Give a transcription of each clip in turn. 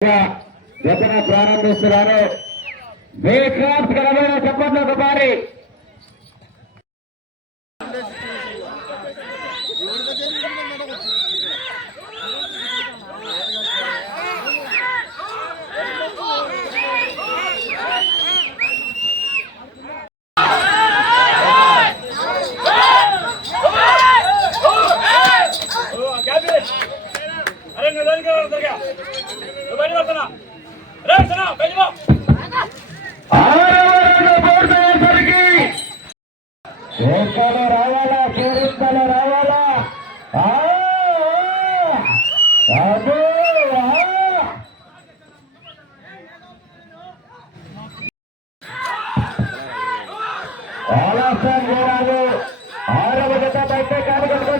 జతన ప్రారంభిస్తున్నారు. చెప్పండి ఒకసారి. రావాలా పూరిస్తాలో రావాలా ఆలస్యం చేయాలి. 6వ జత బయట కనుగొని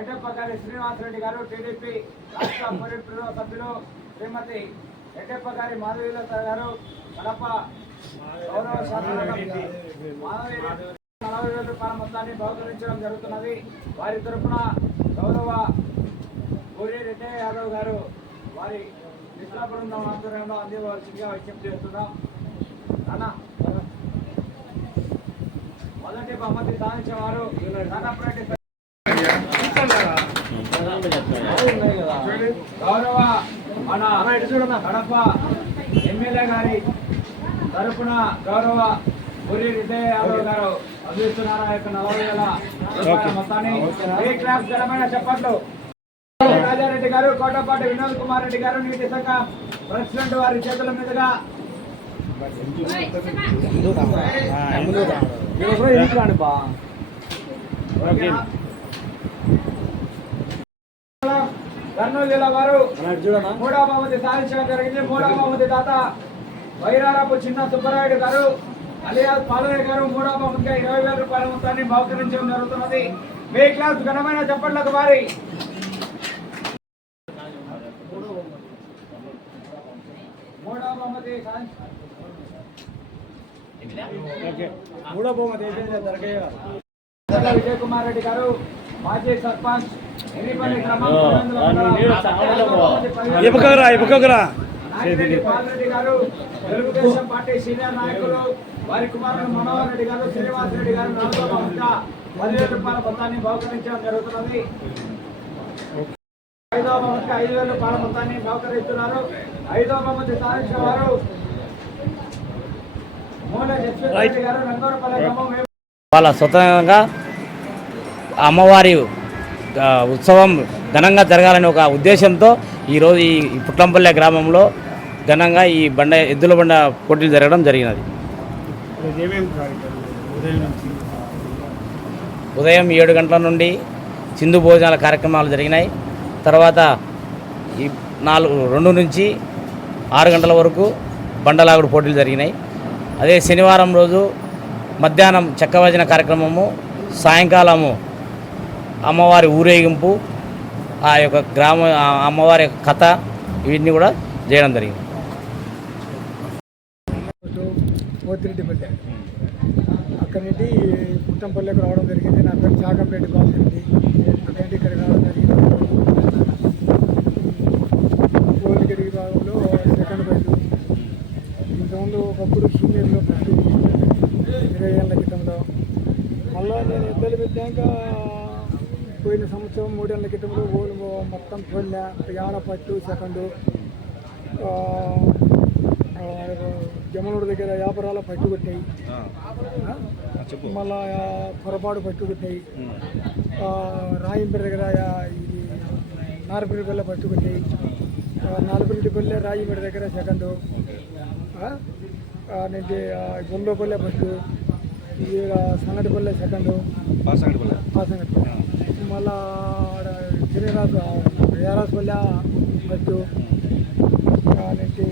ఎడ్డప్పగారి శ్రీనివాసరెడ్డి గారు, టీడీపీ రాష్ట్ర పొలిట్ బ్యూరో సభ్యులు శ్రీమతి ఎడ్డప్పగారి మాధవీలత గారు, కడప గౌరవ శాసనసభ్యులు 40,000 రూపాయల మొత్తాన్ని బహుకరించడం జరుగుతున్నది. వారి తరఫున గౌరవ గోరి రెడ్డి యాదవ్ గారు వారి మిత్ర బృందం ఆధ్వర్యంలో అందివలసిందిగా విజ్ఞప్తి చేస్తున్నాం. అన్న మొదటి బహుమతి సాధించిన వారు ధనపరెడ్డి గౌరవ మన కడప ఎమ్మెల్యే గారి తరఫున గౌరవ గురి విజయ యాదవ్ గారు అందిస్తున్నారు. ఆ యొక్క 40,000 మొత్తాన్ని ఏ క్లాస్ ఘనమైన చెప్పట్లు. రాజారెడ్డి గారు, కోటపాటి వినోద్ కుమార్ రెడ్డి గారు నీటి శాఖ ప్రెసిడెంట్ వారి చేతుల మీదుగా కర్నూలు జిల్లా వారు 3వ బహుమతి సాధించడం జరిగింది. 3వ బహుమతి దాత వైరారపు చిన్న సుబ్బరాయుడు గారు అలియాస్ పాలయ్య గారు 3వ బహుమతిగా 20,000 రూపాయల మొత్తాన్ని బహుకరించడం జరుగుతున్నది. బే క్లాస్ ఘనమైన చప్పట్లకు వారి 3వ బహుమతి విజయ్ కుమార్ రెడ్డి గారు, మాజీ సర్పంచ్ ఎన్నిపల్లి గ్రామం పాల్రెడ్డి గారు, తెలుగుదేశం పార్టీ సీనియర్ నాయకులు, వారి కుమారుడు మనోహర్ రెడ్డి గారు, శ్రీనివాస్ రెడ్డి గారు 4వ బహుమతిగా 10,000 రూపాయల మొత్తాన్ని బహుకరించడం జరుగుతున్నది. 5వ బహుమతిగా 5,000 రూపాయల మొత్తాన్ని బహుకరిస్తున్నారు. 5వ బహుమతి సాధించిన వారు వాళ్ళ స్వతంత్రంగా అమ్మవారి ఉత్సవం ఘనంగా జరగాలనే ఒక ఉద్దేశంతో ఈరోజు ఈ పుట్లంపల్లె గ్రామంలో ఘనంగా ఈ ఎద్దుల బండ పోటీలు జరగడం జరిగినది. ఉదయం 7 గంటల నుండి సింధు భోజనాల కార్యక్రమాలు జరిగినాయి. తర్వాత ఈ 2 నుంచి 6 గంటల వరకు బండలాగుడు పోటీలు జరిగినాయి. అదే శనివారం రోజు మధ్యాహ్నం చెక్కభజన కార్యక్రమము, సాయంకాలము అమ్మవారి ఊరేగింపు, ఆ యొక్క అమ్మవారి యొక్క కథ ఇవన్నీ కూడా చేయడం జరిగింది. పోతిరెడ్డిపల్లె అక్కడి నుండి పుట్టంపల్లెకు రావడం జరిగింది. నా పేరు చాకంపేట బాగుంది. అక్కడి నుండి ఇక్కడికి రావడం జరిగింది. పోలిగిరి విభాగంలో సెకండ్ ప్రైజ్. ఇంతకుముందు ఒకప్పుడు సీనియర్లో ఫస్ట్ 20 ఏళ్ళ క్రితంలో. మళ్ళీ నేను ఎద్దలు పెట్టాక పోయిన సంవత్సరం 3 ఏళ్ళ క్రితంలో ఓలు మొత్తం తొల్లె యాడపట్టు సెకండు, జమనూరు దగ్గర వ్యాపారాల పట్టు కొట్టాయి, మళ్ళా పొరపాటు పట్టు కొట్టాయి, రాయింపేట దగ్గర ఇది నారపల్లి పట్టు కొట్టాయి, నాలుగుపల్లి రాయింపేట దగ్గర సెకండు, నుంచి గుండోపల్లె ఫస్ట్, సంగటిపల్లె సెకండు, సంగటి మళ్ళా ఏరాసుపల్లె ఫస్ట్, నుంచి